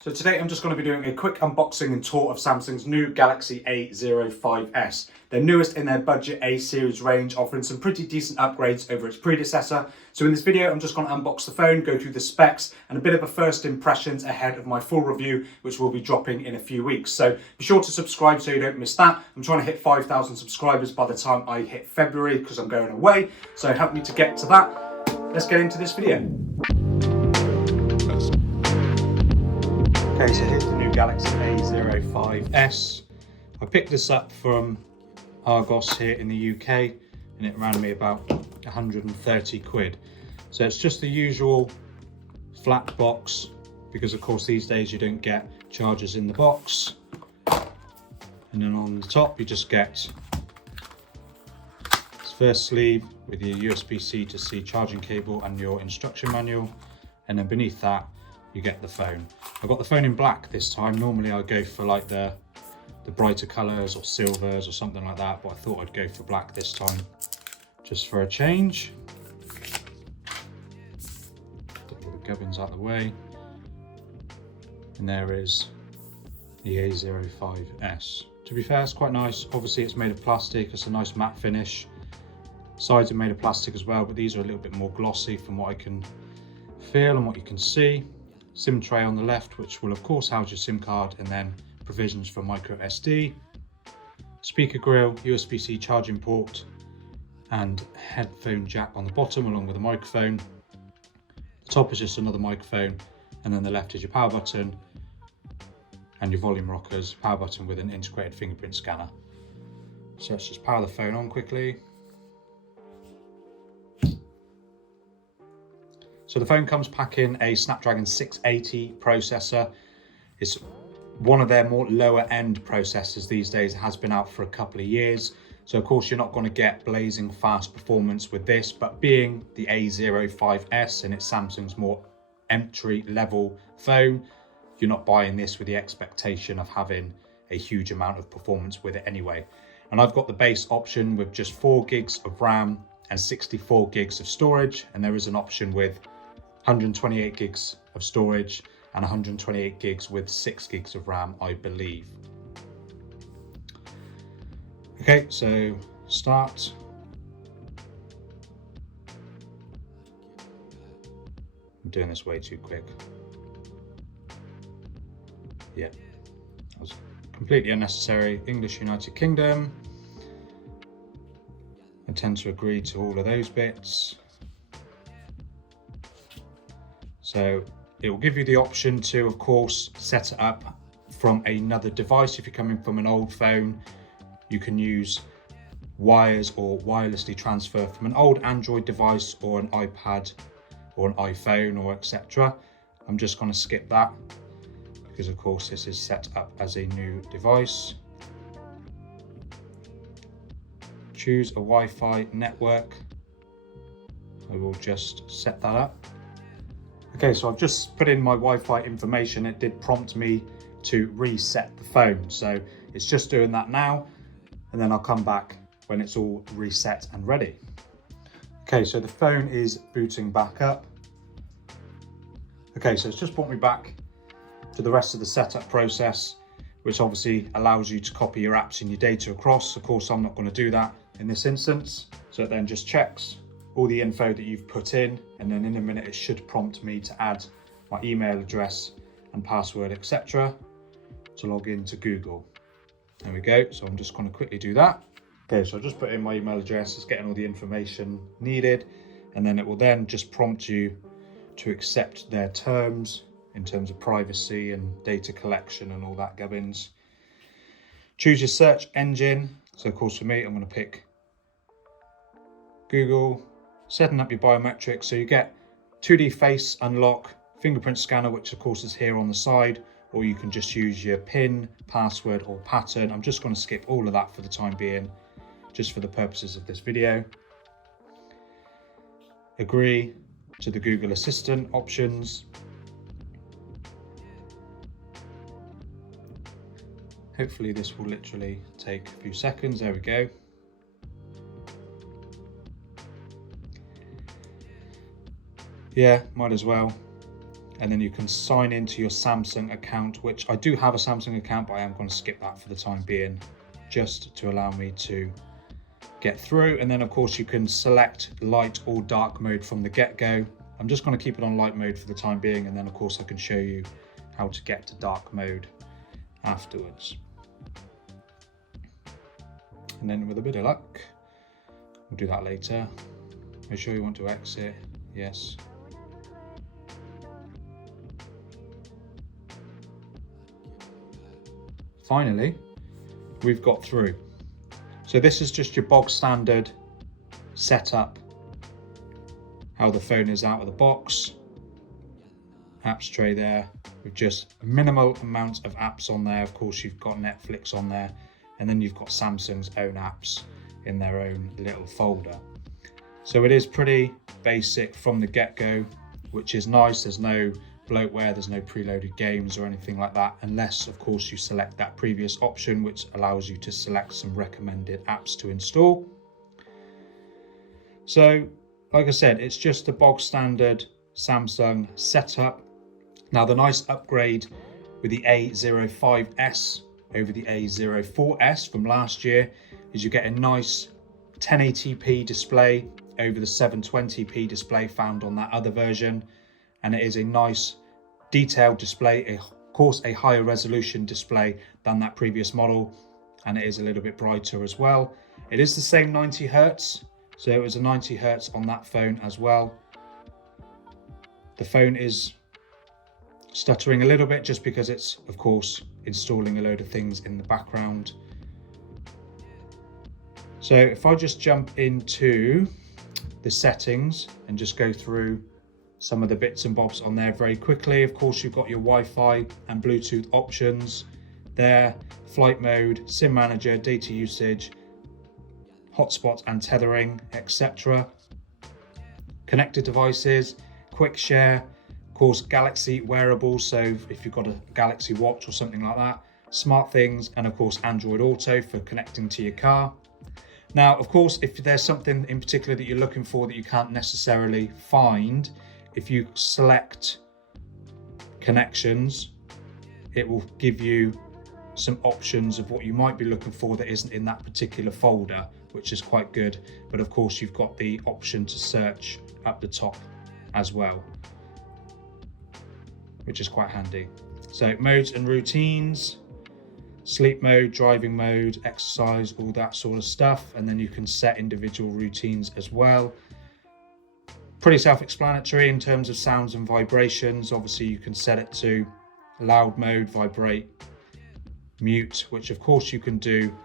So today I'm just going to be doing a quick unboxing and tour of Samsung's new Galaxy A05s. They're newest in their budget A series range, offering some pretty decent upgrades over its predecessor. So in this video I'm just going to unbox the phone, go through the specs and a bit of a first impressions ahead of my full review, which will be dropping in a few weeks. So be sure to subscribe so you don't miss that. I'm trying to hit 5,000 subscribers by the time I hit February because I'm going away. So help me to get to that. Let's get into this video. Okay, so here's the new Galaxy A05s. I picked this up from Argos here in the UK and it ran me about 130 quid. So it's just the usual flat box because of course these days you don't get chargers in the box. And then on the top you just get this first sleeve with your USB-C to C charging cable and your instruction manual. And then beneath that you get the phone. I got the phone in black this time. Normally I go for like the brighter colours or silvers or something like that, but I thought I'd go for black this time just for a change. Get all the gubbins out of the way. And there is the A05s. To be fair, it's quite nice. Obviously it's made of plastic, it's a nice matte finish. Sides are made of plastic as well, but these are a little bit more glossy from what I can feel and what you can see. SIM tray on the left, which will of course house your SIM card, and then provisions for micro SD. Speaker grill, USB-C charging port, and headphone jack on the bottom along with a microphone. The top is just another microphone, and then the left is your power button and your volume rockers, power button with an integrated fingerprint scanner. So let's just power the phone on quickly. So the phone comes packing a Snapdragon 680 processor. It's one of their more lower end processors these days. It has been out for a couple of years. So of course you're not going to get blazing fast performance with this, but being the A05s and it's Samsung's more entry level phone, you're not buying this with the expectation of having a huge amount of performance with it anyway. And I've got the base option with just 4 gigs of RAM and 64 gigs of storage. And there is an option with 128 gigs of storage and 128 gigs with 6 gigs of RAM, I believe. Okay, so start. I'm doing this way too quick. Yeah, that was completely unnecessary. English United Kingdom. I tend to agree to all of those bits. So it will give you the option to, of course, set it up from another device. If you're coming from an old phone, you can use wires or wirelessly transfer from an old Android device or an iPad or an iPhone or etc. I'm just going to skip that because, of course, this is set up as a new device. Choose a Wi-Fi network. I will just set that up. Okay, so I've just put in my Wi-Fi information. It did prompt me to reset the phone. So it's just doing that now, and then I'll come back when it's all reset and ready. Okay, so the phone is booting back up. Okay, so it's just brought me back to the rest of the setup process, which obviously allows you to copy your apps and your data across. Of course, I'm not going to do that in this instance. So it then just checks all the info that you've put in, and then in a minute it should prompt me to add my email address and password, etc., to log into Google. There we go. So I'm just going to quickly do that. Okay, so I just put in my email address. It's getting all the information needed, and then it will then just prompt you to accept their terms in terms of privacy and data collection and all that gubbins. Choose your search engine. So of course for me, I'm going to pick Google. Setting up your biometrics, so you get 2D face unlock, fingerprint scanner, which of course is here on the side, or you can just use your PIN, password or pattern. I'm just going to skip all of that for the time being, just for the purposes of this video. Agree to the Google Assistant options. Hopefully this will literally take a few seconds. There we go. Yeah, might as well. and then you can sign into your Samsung account, which I do have a Samsung account, but I am going to skip that for the time being, just to allow me to get through. And then of course you can select light or dark mode from the get-go. I'm just going to keep it on light mode for the time being, and then of course I can show you how to get to dark mode afterwards. And then with a bit of luck, we'll do that later. Make sure you want to exit, yes. Finally, we've got through. So this is just your bog standard setup, how the phone is out of the box. Apps tray there with just a minimal amount of apps on there. Of course, you've got Netflix on there, and then you've got Samsung's own apps in their own little folder. So it is pretty basic from the get-go, which is nice. There's no bloatware, there's no preloaded games or anything like that, unless of course you select that previous option, which allows you to select some recommended apps to install. So like I said, it's just a bog standard Samsung setup. Now the nice upgrade with the A05s over the A04s from last year is you get a nice 1080p display over the 720p display found on that other version, and it is a nice detailed display, of course a higher resolution display than that previous model, and it is a little bit brighter as well. It is the same 90 Hertz, so it was a 90 Hertz on that phone as well. The phone is stuttering a little bit just because it's of course installing a load of things in the background. So if I just jump into the settings and just go through some of the bits and bobs on there very quickly. Of course, you've got your Wi-Fi and Bluetooth options there, flight mode, SIM manager, data usage, hotspot and tethering, etc. Connected devices, quick share, of course Galaxy wearables, so if you've got a Galaxy watch or something like that, smart things, and of course Android Auto for connecting to your car. Now, of course, if there's something in particular that you're looking for that you can't necessarily find, if you select connections, it will give you some options of what you might be looking for that isn't in that particular folder, which is quite good. But of course, you've got the option to search up the top as well, which is quite handy. So modes and routines, sleep mode, driving mode, exercise, all that sort of stuff. And then you can set individual routines as well. Pretty self-explanatory in terms of sounds and vibrations. Obviously you can set it to loud mode, vibrate, mute, which of course you can do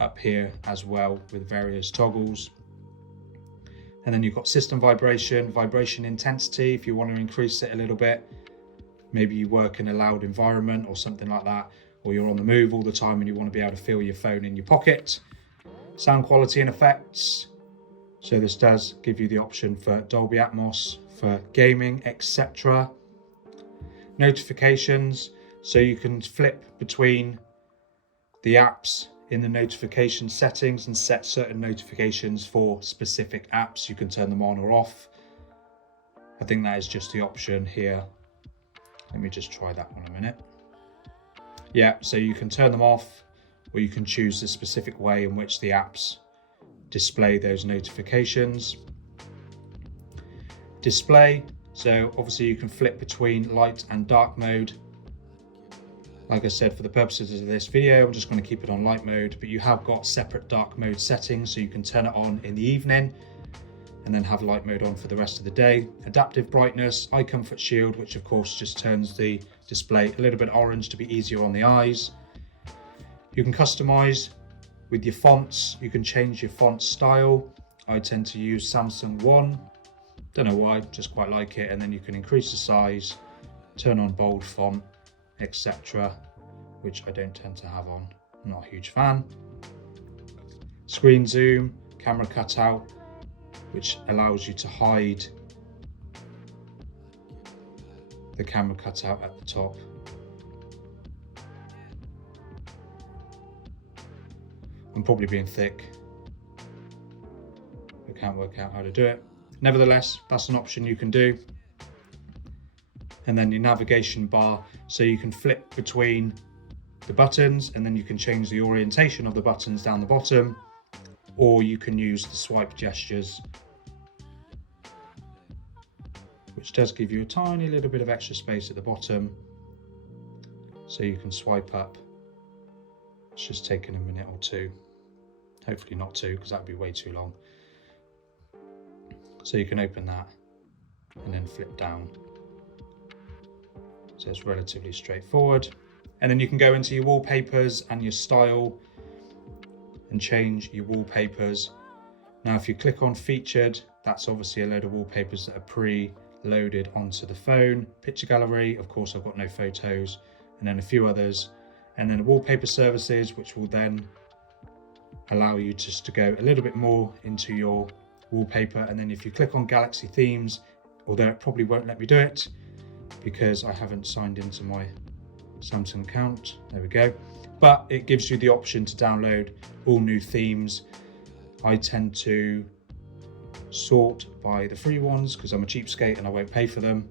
up here as well with various toggles. And then you've got system vibration, vibration intensity, if you want to increase it a little bit. Maybe you work in a loud environment or something like that, or you're on the move all the time and you want to be able to feel your phone in your pocket. Sound quality and effects. So this does give you the option for Dolby Atmos, for gaming, etc. Notifications, so you can flip between the apps in the notification settings and set certain notifications for specific apps. You can turn them on or off. I think that is just the option here. Let me just try that one a minute. Yeah, so you can turn them off, or you can choose the specific way in which the apps display those notifications. Display, so obviously you can flip between light and dark mode. Like I said, for the purposes of this video, I'm just going to keep it on light mode, but you have got separate dark mode settings, so you can turn it on in the evening and then have light mode on for the rest of the day. Adaptive brightness, eye comfort shield, which of course just turns the display a little bit orange to be easier on the eyes. You can customize with your fonts. You can change your font style. I tend to use Samsung One. Don't know why, just quite like it. And then you can increase the size, turn on bold font, etc., which I don't tend to have on. I'm not a huge fan. Screen zoom, camera cutout, which allows you to hide the camera cutout at the top. I'm probably being thick. I can't work out how to do it. Nevertheless, that's an option you can do. and then your navigation bar, so you can flip between the buttons, and then you can change the orientation of the buttons down the bottom, or you can use the swipe gestures, which does give you a tiny little bit of extra space at the bottom, so you can swipe up. It's just taking a minute or two, hopefully not two, because that would be way too long. So you can open that and then flip down. So it's relatively straightforward. And then you can go into your wallpapers and your style and change your wallpapers. Now, if you click on featured, that's obviously a load of wallpapers that are pre-loaded onto the phone. Picture gallery, of course, I've got no photos, and then a few others. And then wallpaper services, which will then allow you just to go a little bit more into your wallpaper. And then if you click on Galaxy themes, although it probably won't let me do it because I haven't signed into my Samsung account, there we go, but it gives you the option to download all new themes. I tend to sort by the free ones because I'm a cheapskate and I won't pay for them,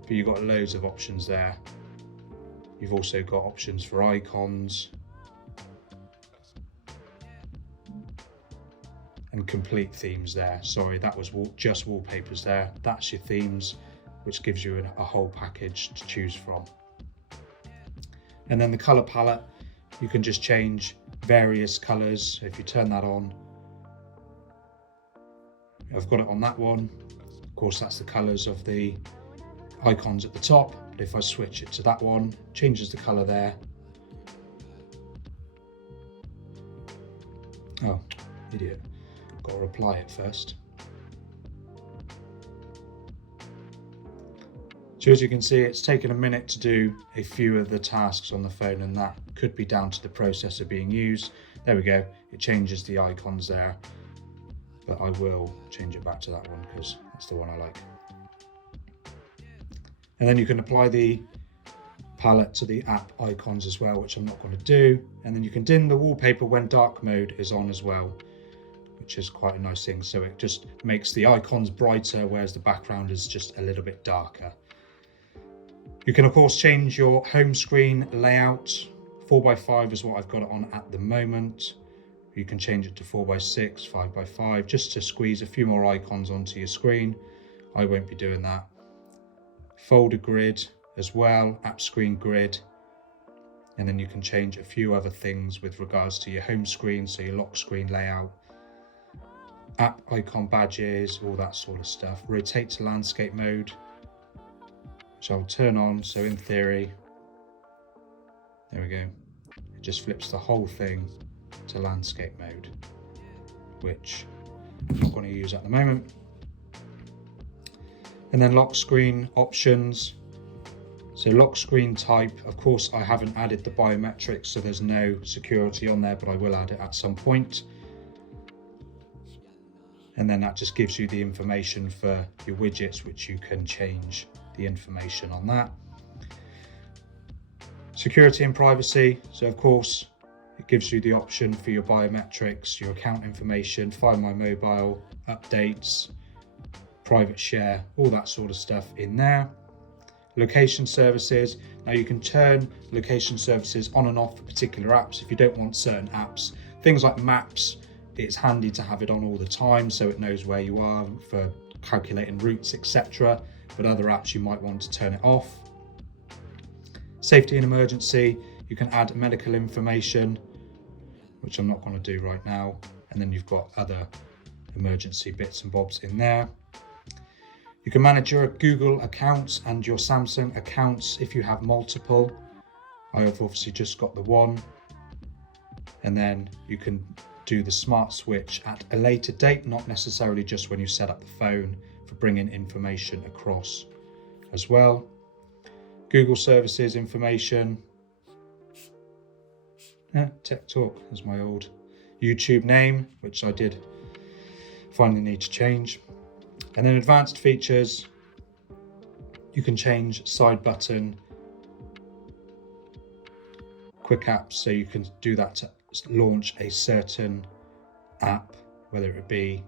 but you've got loads of options there. You've also got options for icons and complete themes there. Sorry, that was just wallpapers there. That's your themes, which gives you a whole package to choose from. And then the color palette, you can just change various colors. If you turn that on, I've got it on that one. Of course, that's the colors of the icons at the top. But if I switch it to that one, changes the color there. Oh, idiot. Got to reply it first. So as you can see, it's taken a minute to do a few of the tasks on the phone, and that could be down to the processor being used. There we go, it changes the icons there, but I will change it back to that one because that's the one I like. And then you can apply the palette to the app icons as well, which I'm not going to do. And then you can dim the wallpaper when dark mode is on as well, which is quite a nice thing. So it just makes the icons brighter, whereas the background is just a little bit darker. You can of course change your home screen layout. 4x5 is what I've got it on at the moment. You can change it to 4x6, 5x5, just to squeeze a few more icons onto your screen. I won't be doing that. Folder grid as well, app screen grid. And then you can change a few other things with regards to your home screen, so your lock screen layout, app icon badges, all that sort of stuff. Rotate to landscape mode, which I'll turn on. So in theory, there we go. It just flips the whole thing to landscape mode, which I'm not going to use at the moment. And then lock screen options. So lock screen type, of course, I haven't added the biometrics, so there's no security on there, but I will add it at some point. And then that just gives you the information for your widgets, which you can change the information on that. Security and privacy. So of course, it gives you the option for your biometrics, your account information, Find My Mobile, updates, private share, all that sort of stuff in there. Location services. Now you can turn location services on and off for particular apps if you don't want certain apps. Things like maps, it's handy to have it on all the time so it knows where you are for calculating routes, etc. But other apps you might want to turn it off. Safety and emergency, you can add medical information, which I'm not going to do right now. And then you've got other emergency bits and bobs in there. You can manage your Google accounts and your Samsung accounts if you have multiple. I have obviously just got the one. And then you can do the smart switch at a later date, not necessarily just when you set up the phone, for bringing information across as well. Google services information. Tech Talk is my old YouTube name, which I did finally need to change. And then advanced features, you can change side button, quick apps, so you can do that to launch a certain app, whether it be,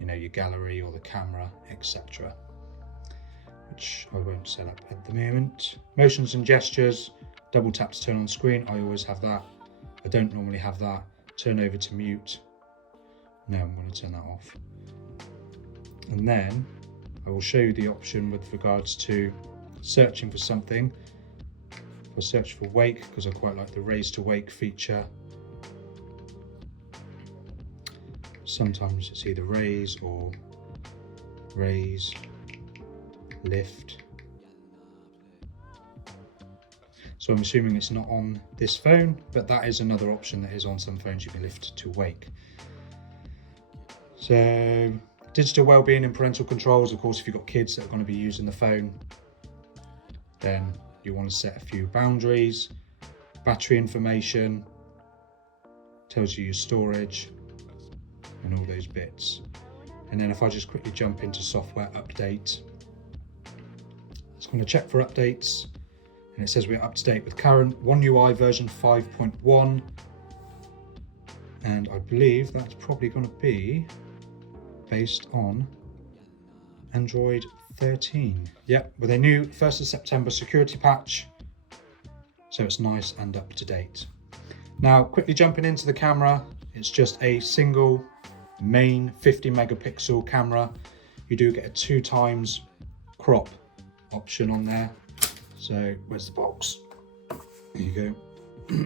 your gallery or the camera, etc., which I won't set up at the moment. Motions and gestures, double tap to turn on screen. I always have that. I don't normally have that. Turn over to mute. Now I'm going to turn that off. And then I will show you the option with regards to searching for something. If I search for wake, because I quite like the raise to wake feature. Sometimes it's either raise or raise, lift. So I'm assuming it's not on this phone, but that is another option that is on some phones. You can lift to wake. So digital wellbeing and parental controls. Of course, if you've got kids that are going to be using the phone, then you want to set a few boundaries. Battery information, tells you your storage and all those bits. And then if I just quickly jump into software update, it's going to check for updates. And it says we're up to date with current One UI version 5.1. And I believe that's probably going to be based on Android 13. Yep, with a new 1st of September security patch. So it's nice and up to date. Now, quickly jumping into the camera, it's just a single main 50 megapixel camera. You do get a 2x crop option on there. So where's the box? There you go.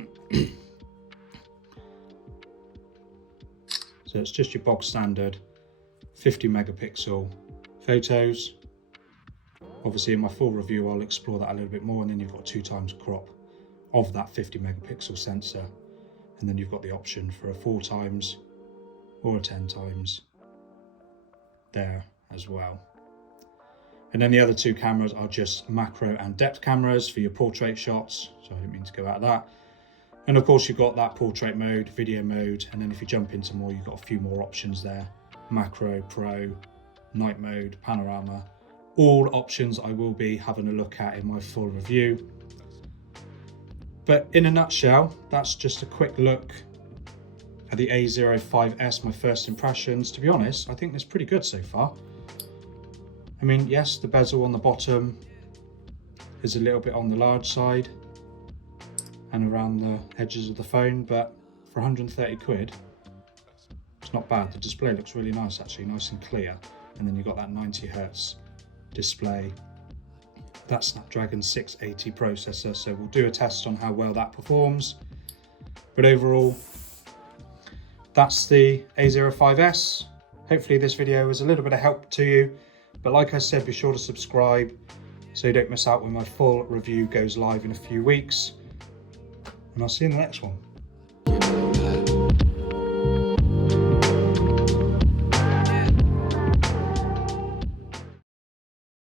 So it's just your bog standard 50 megapixel photos. Obviously in my full review I'll explore that a little bit more, and then you've got 2x crop of that 50 megapixel sensor, and then you've got the option for a 4x or a 10x there as well. And then the other two cameras are just macro and depth cameras for your portrait shots. So I didn't mean to go out of that. And of course you've got that portrait mode, video mode, and then if you jump into more, you've got a few more options there. Macro, pro, night mode, panorama. All options I will be having a look at in my full review. But in a nutshell, that's just a quick look at the A05s, my first impressions. To be honest, I think it's pretty good so far. I mean, yes, the bezel on the bottom is a little bit on the large side and around the edges of the phone, but for 130 quid, it's not bad. The display looks really nice actually, nice and clear. And then you've got that 90 Hz display. That Snapdragon 680 processor, so we'll do a test on how well that performs. But overall, that's the A05s. Hopefully this video was a little bit of help to you. But like I said, be sure to subscribe so you don't miss out when my full review goes live in a few weeks. And I'll see you in the next one.